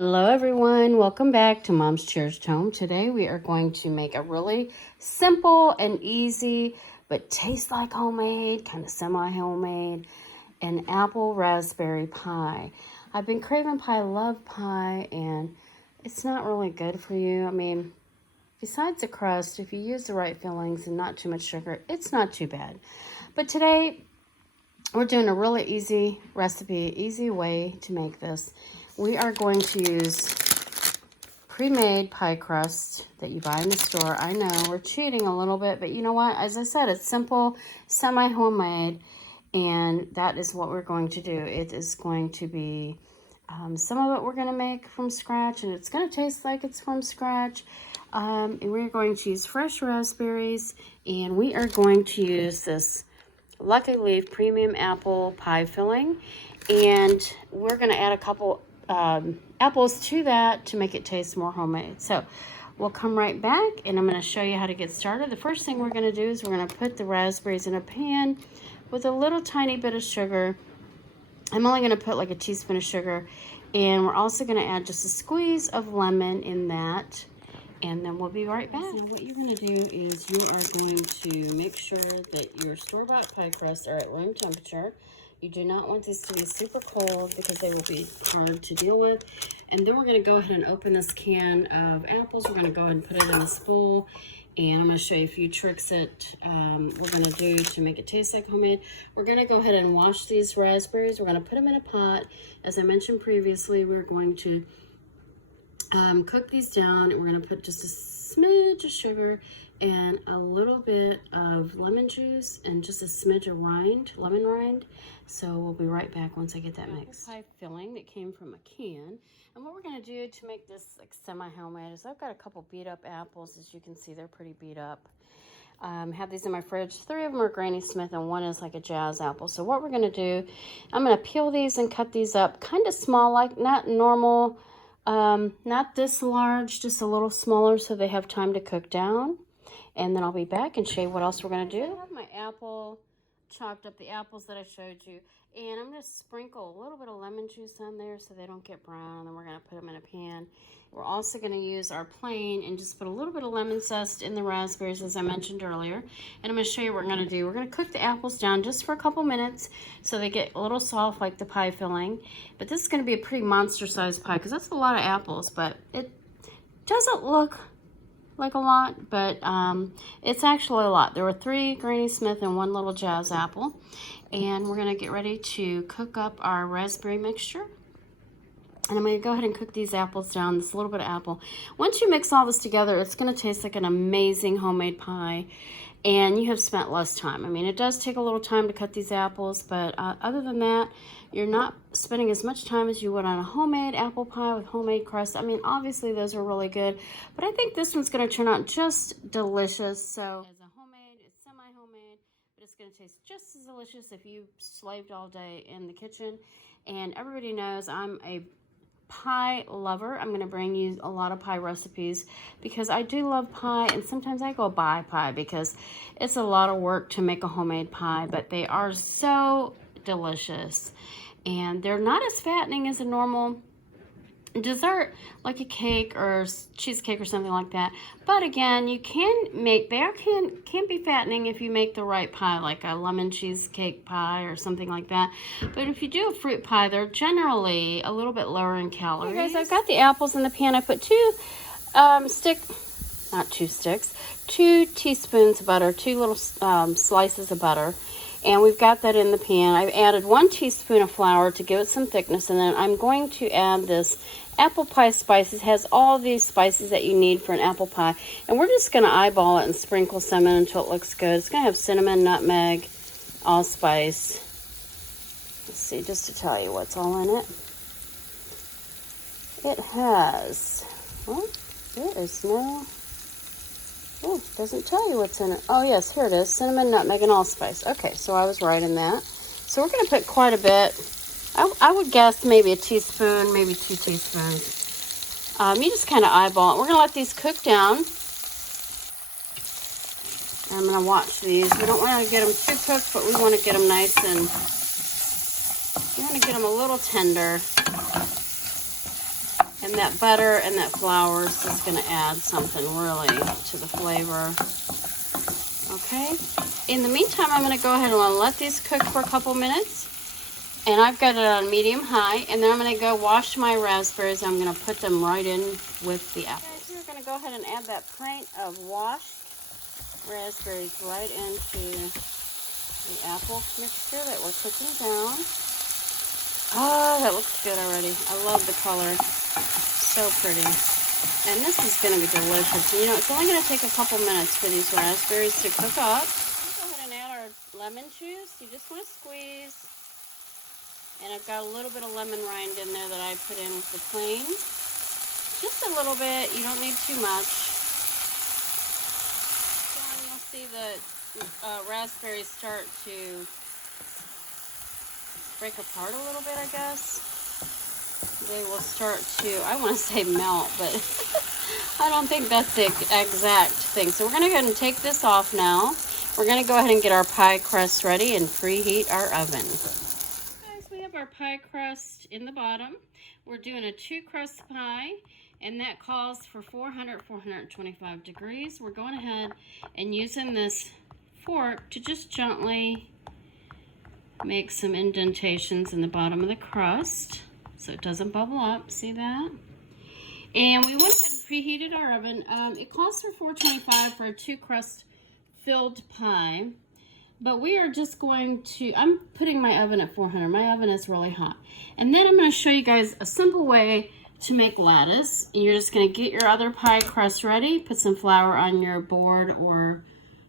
Hello everyone, welcome back to Mom's Cherished Home. Today we are going to make a really simple and easy but tastes like homemade, kind of semi-homemade, an apple raspberry pie. I've been craving pie, I love pie, and it's not really good for you. I mean, besides the crust, if you use the right fillings and not too much sugar, it's not too bad. But today we're doing a really easy recipe, easy way to make this. We are going to use pre-made pie crust that you buy in the store. I know we're cheating a little bit, but you know what? As I said, it's simple, semi-homemade, and that is what we're going to do. It is going to be, some of it we're going to make from scratch, and it's going to taste like it's from scratch. And we're going to use fresh raspberries, and we are going to use this Lucky Leaf premium apple pie filling, and we're going to add a couple apples to that to make it taste more homemade. So we'll come right back and I'm going to show you how to get started. The first thing we're going to do is we're going to put the raspberries in a pan with a little tiny bit of sugar. I'm only going to put like a teaspoon of sugar, and we're also going to add just a squeeze of lemon in that, and then we'll be right back. So what you're going to do is you are going to make sure that your store-bought pie crusts are at room temperature. You do not want these to be super cold because they will be hard to deal with. And then we're going to go ahead and open this can of apples. We're going to go ahead and put it in this bowl. And I'm going to show you a few tricks that we're going to do to make it taste like homemade. We're going to go ahead and wash these raspberries. We're going to put them in a pot. As I mentioned previously, we're going to cook these down. And we're going to put just a smidge of sugar and a little bit of lemon juice and just a smidge of lemon rind. So we'll be right back once I get that mixed. Pie filling that came from a can. And what we're going to do to make this like semi-homemade is I've got a couple beat up apples. As you can see, they're pretty beat up. Have these in my fridge. 3 of them are Granny Smith and 1 is like a Jazz apple. So what we're going to do, I'm going to peel these and cut these up kind of small, like not normal, not this large, just a little smaller so they have time to cook down. And then I'll be back and show you what else we're going to do. I have my apple, chopped up the apples that I showed you. And I'm going to sprinkle a little bit of lemon juice on there so they don't get brown. And we're going to put them in a pan. We're also going to use our plain and just put a little bit of lemon zest in the raspberries, as I mentioned earlier. And I'm going to show you what we're going to do. We're going to cook the apples down just for a couple minutes so they get a little soft like the pie filling. But this is going to be a pretty monster-sized pie because that's a lot of apples. But it doesn't look like a lot, but it's actually a lot. There were 3 Granny Smith and 1 little Jazz apple, and we're gonna get ready to cook up our raspberry mixture. And I'm gonna go ahead and cook these apples down, this little bit of apple. Once you mix all this together, it's gonna taste like an amazing homemade pie, and you have spent less time. I mean, it does take a little time to cut these apples, but other than that, you're not spending as much time as you would on a homemade apple pie with homemade crust. I mean, obviously those are really good, but I think this one's going to turn out just delicious. So as a homemade, it's semi-homemade, but it's going to taste just as delicious if you slaved all day in the kitchen. And everybody knows I'm a pie lover. I'm going to bring you a lot of pie recipes because I do love pie, and sometimes I go buy pie because it's a lot of work to make a homemade pie, but they are so delicious, and they're not as fattening as a normal dessert like a cake or cheesecake or something like that. But again, you can make, can be fattening if you make the right pie, like a lemon cheesecake pie or something like that. But if you do a fruit pie, they're generally a little bit lower in calories. Hey guys, I've got the apples in the pan. I put 2 teaspoons of butter, 2 little slices of butter. And we've got that in the pan. I've added 1 teaspoon of flour to give it some thickness. And then I'm going to add this apple pie spices. It has all these spices that you need for an apple pie. And we're just going to eyeball it and sprinkle some in until it looks good. It's going to have cinnamon, nutmeg, allspice. Let's see, just to tell you what's all in it. It has, well, there is no... Oh, doesn't tell you what's in it. Oh, yes, here it is. Cinnamon, nutmeg, and allspice. Okay, so I was right in that. So we're going to put quite a bit. I would guess maybe a teaspoon, maybe 2 teaspoons. You just kind of eyeball it. We're going to let these cook down. I'm going to watch these. We don't want to get them too cooked, but we want to get them nice and... We want to get them a little tender. And that butter and that flour is just going to add something really to the flavor. Okay. In the meantime, I'm going to go ahead and let these cook for a couple minutes. And I've got it on medium-high. And then I'm going to go wash my raspberries. I'm going to put them right in with the apples. Okay, we're going to go ahead and add that pint of washed raspberries right into the apple mixture that we're cooking down. Oh, that looks good already. I love the color. So pretty. And this is going to be delicious. You know, it's only going to take a couple minutes for these raspberries to cook up. We'll go ahead and add our lemon juice. You just want to squeeze. And I've got a little bit of lemon rind in there that I put in with the plain. Just a little bit. You don't need too much. So you'll see the raspberries start to break apart a little bit, I guess. They will start to, I want to say melt, but I don't think that's the exact thing. So we're going to go ahead and take this off now. We're going to go ahead and get our pie crust ready and preheat our oven. Guys, we have our pie crust in the bottom. We're doing a 2-crust pie, and that calls for 425 degrees. We're going ahead and using this fork to just gently make some indentations in the bottom of the crust so it doesn't bubble up. See that? And we went ahead and preheated our oven. It calls for 425 for a 2-crust filled pie, but we are just going to, I'm putting my oven at 400. My oven is really hot. And then I'm going to show you guys a simple way to make lattice. You're just going to get your other pie crust ready, put some flour on your board or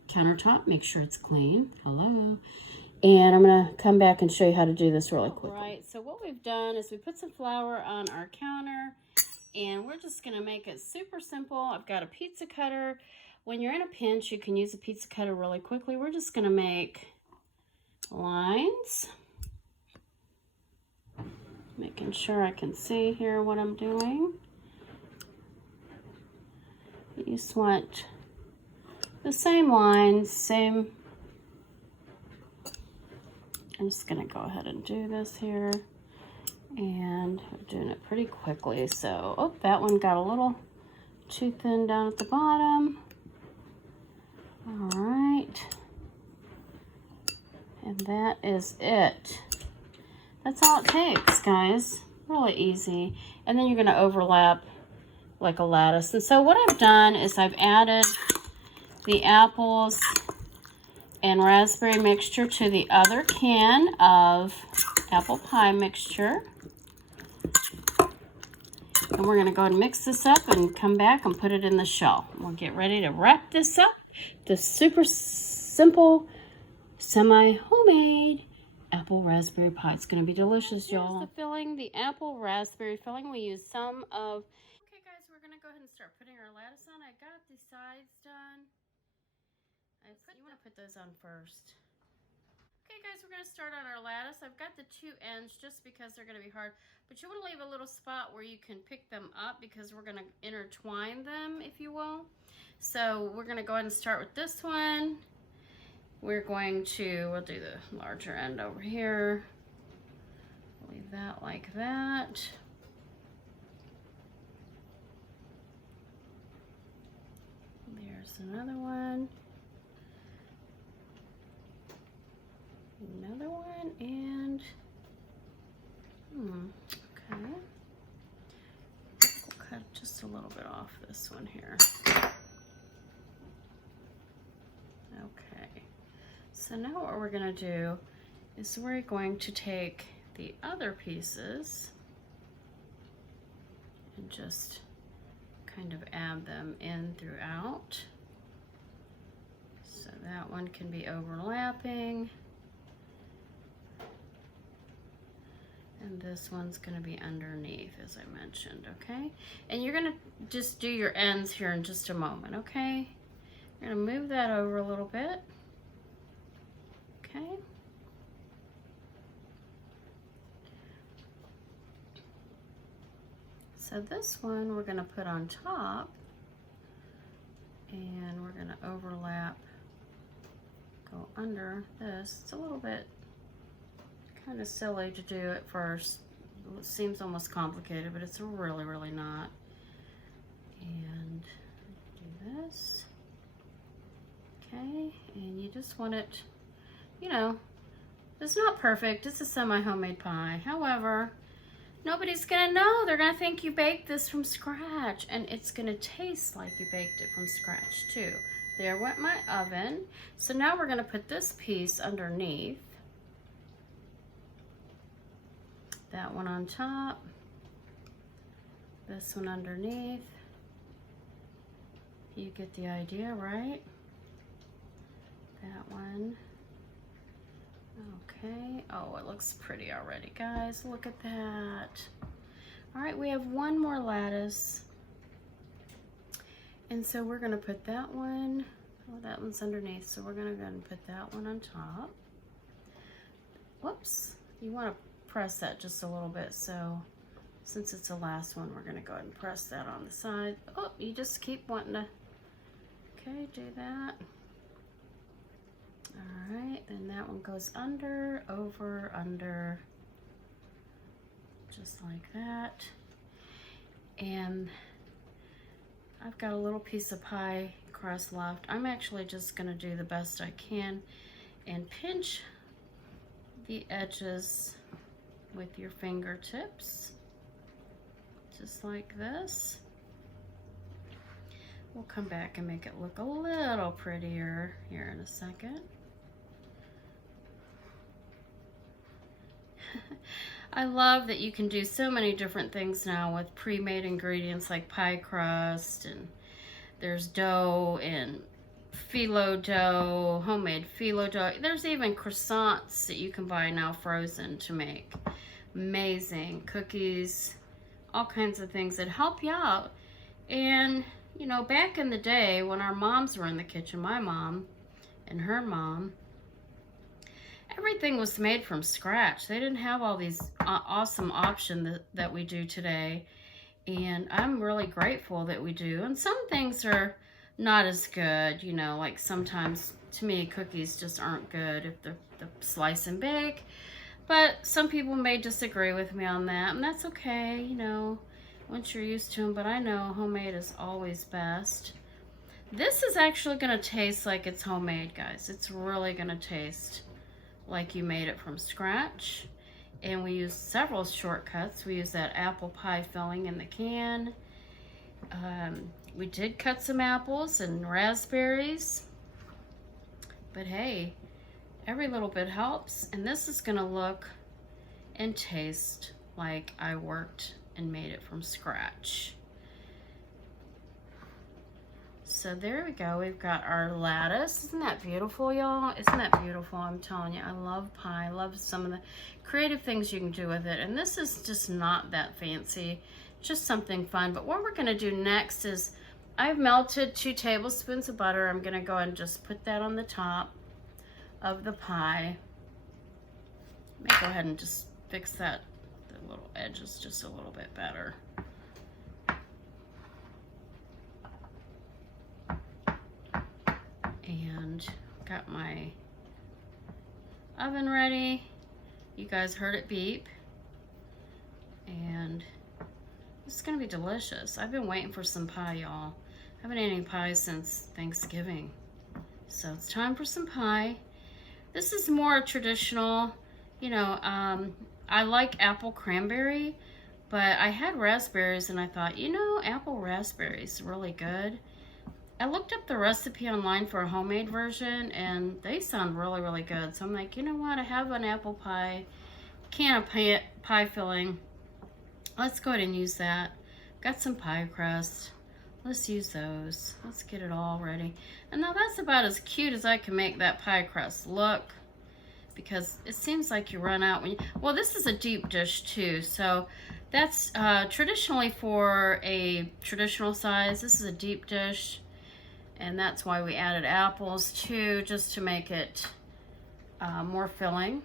countertop, make sure it's clean. Hello. And I'm going to come back and show you how to do this really quickly. All right, so what we've done is we put some flour on our counter, and we're just going to make it super simple. I've got a pizza cutter. When you're in a pinch, you can use a pizza cutter really quickly. We're just going to make lines. Making sure I can see here what I'm doing. You just want the same lines, same. I'm just going to go ahead and do this here. And I'm doing it pretty quickly. So, oh, that one got a little too thin down at the bottom. All right. And that is it. That's all it takes, guys. Really easy. And then you're going to overlap like a lattice. And so what I've done is I've added the apples and raspberry mixture to the other can of apple pie mixture. And we're going to go ahead and mix this up and come back and put it in the shell. We'll get ready to wrap this up. The super simple, semi-homemade apple raspberry pie. It's going to be delicious, y'all. Here's the filling, the apple raspberry filling. We use some of... Okay, guys, we're going to go ahead and start putting our lattice on. I got the sides done. You want to put those on first. Okay, guys, we're going to start on our lattice. I've got the 2 ends just because they're going to be hard, but you want to leave a little spot where you can pick them up because we're going to intertwine them, if you will. So we're going to go ahead and start with this one. We'll do the larger end over here. Leave that like that. There's another one. Another one, and okay. We'll cut just a little bit off this one here. Okay. So now what we're going to do is we're going to take the other pieces and just kind of add them in throughout. So that one can be overlapping. And this one's going to be underneath, as I mentioned, okay? And you're going to just do your ends here in just a moment, okay? You're going to move that over a little bit, okay? So this one we're going to put on top, and we're going to overlap, go under this. It's a little bit kind of silly to do at first, It seems almost complicated, but it's really, really not. And do this. Okay, and you just want it, you know, it's not perfect. It's a semi-homemade pie. However, nobody's gonna know. They're gonna think you baked this from scratch, and it's gonna taste like you baked it from scratch too. There went my oven. So now we're gonna put this piece underneath. That one on top. This one underneath. You get the idea, right? That one. Okay. Oh, it looks pretty already, guys. Look at that. All right, we have one more lattice. And so we're gonna put that one, oh, that one's underneath. So we're gonna go ahead and put that one on top. Whoops. You wanna press that just a little bit. So since it's the last one, we're gonna go ahead and press that on the side. Oh, you just keep wanting to, okay, do that. All right, and that one goes under, over, under, just like that. And I've got a little piece of pie crust left. I'm actually just gonna do the best I can and pinch the edges with your fingertips, just like this. We'll come back and make it look a little prettier here in a second. I love that you can do so many different things now with pre-made ingredients like pie crust, and there's dough and phyllo dough, homemade phyllo dough. There's even croissants that you can buy now frozen to make. Amazing cookies, all kinds of things that help you out. And you know, back in the day when our moms were in the kitchen, my mom and her mom, everything was made from scratch. They didn't have all these awesome options that we do today. And I'm really grateful that we do. And some things are not as good, you know, like sometimes to me cookies just aren't good if they're slice and bake. But some people may disagree with me on that, and that's okay, you know, once you're used to them. But I know homemade is always best. This is actually going to taste like it's homemade, guys. It's really going to taste like you made it from scratch. And we use several shortcuts. We use that apple pie filling in the can. We did cut some apples and raspberries, but hey, every little bit helps. And this is gonna look and taste like I worked and made it from scratch. So there we go. We've got our lattice. Isn't that beautiful, y'all? Isn't that beautiful? I'm telling you, I love pie. I love some of the creative things you can do with it. And this is just not that fancy, just something fun. But what we're gonna do next is I've melted 2 tablespoons of butter. I'm gonna go and just put that on the top of the pie. Let me go ahead and just fix that, the little edges just a little bit better. And got my oven ready. You guys heard it beep. And this is gonna be delicious. I've been waiting for some pie, y'all. I haven't had any pie since Thanksgiving. So it's time for some pie. This is more traditional, you know, I like apple cranberry, but I had raspberries and I thought, you know, apple raspberries is really good. I looked up the recipe online for a homemade version and they sound really, really good. So I'm like, you know what? I have an apple pie, can of pie filling. Let's go ahead and use that. Got some pie crust. Let's use those. Let's get it all ready. And now that's about as cute as I can make that pie crust look, because it seems like you run out when you, well, this is a deep dish too. So that's traditionally for a traditional size. This is a deep dish. And that's why we added apples too, just to make it more filling.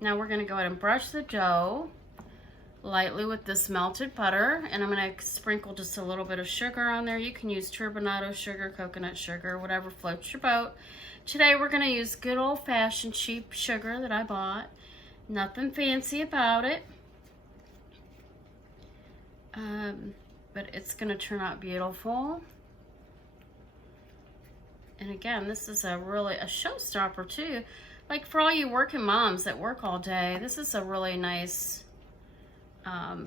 Now we're gonna go ahead and brush the dough lightly with this melted butter, and I'm gonna sprinkle just a little bit of sugar on there. You can use turbinado sugar, coconut sugar, whatever floats your boat. Today we're gonna use good old-fashioned cheap sugar that I bought. Nothing fancy about it. but it's gonna turn out beautiful. And again, this is a showstopper too. Like for all you working moms that work all day, this is a really nice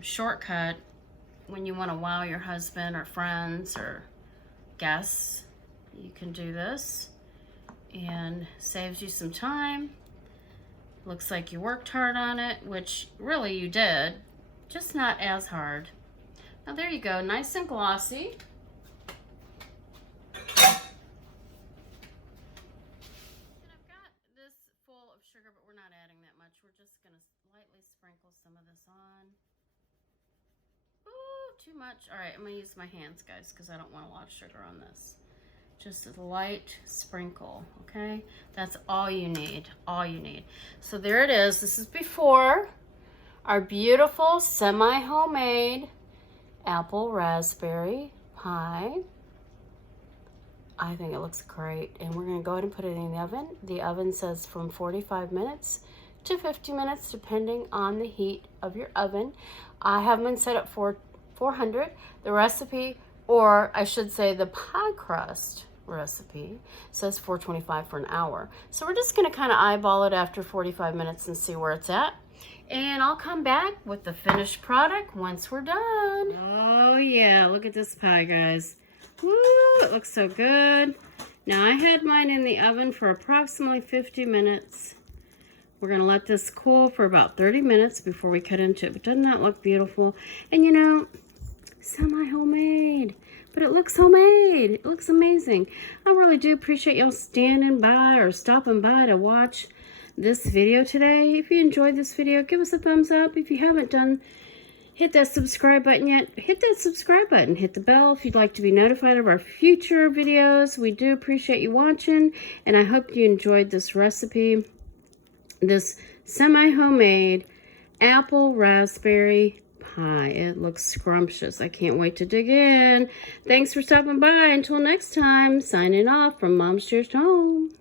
shortcut when you want to wow your husband or friends or guests. You can do this and saves you some time. Looks like you worked hard on it, which really you did, just not as hard. Now there you go, nice and glossy. Sugar, but we're not adding that much. We're just going to lightly sprinkle some of this on. Ooh, too much. All right, I'm going to use my hands, guys, because I don't want a lot of sugar on this. Just a light sprinkle, okay? That's all you need, all you need. So there it is. This is before our beautiful semi-homemade apple raspberry pie. I think it looks great, and we're going to go ahead and put it in the oven. The oven says from 45 minutes to 50 minutes, depending on the heat of your oven. I have them set up for 400. The recipe, or I should say the pie crust recipe, says 425 for an hour. So we're just going to kind of eyeball it after 45 minutes and see where it's at. And I'll come back with the finished product once we're done. Oh yeah, look at this pie, guys. Woo, it looks so good. Now I had mine in the oven for approximately 50 minutes. We're gonna let this cool for about 30 minutes before we cut into it. But doesn't that look beautiful? And you know, semi-homemade, but it looks homemade. It looks amazing. I really do appreciate y'all standing by or stopping by to watch this video today. If you enjoyed this video, give us a thumbs up. If you haven't done, hit that subscribe button yet, hit that subscribe button. Hit the bell if you'd like to be notified of our future videos. We do appreciate you watching, and I hope you enjoyed this recipe, this semi-homemade apple raspberry pie. It looks scrumptious. I can't wait to dig in. Thanks for stopping by. Until next time, signing off from Mom's Cheers to Home.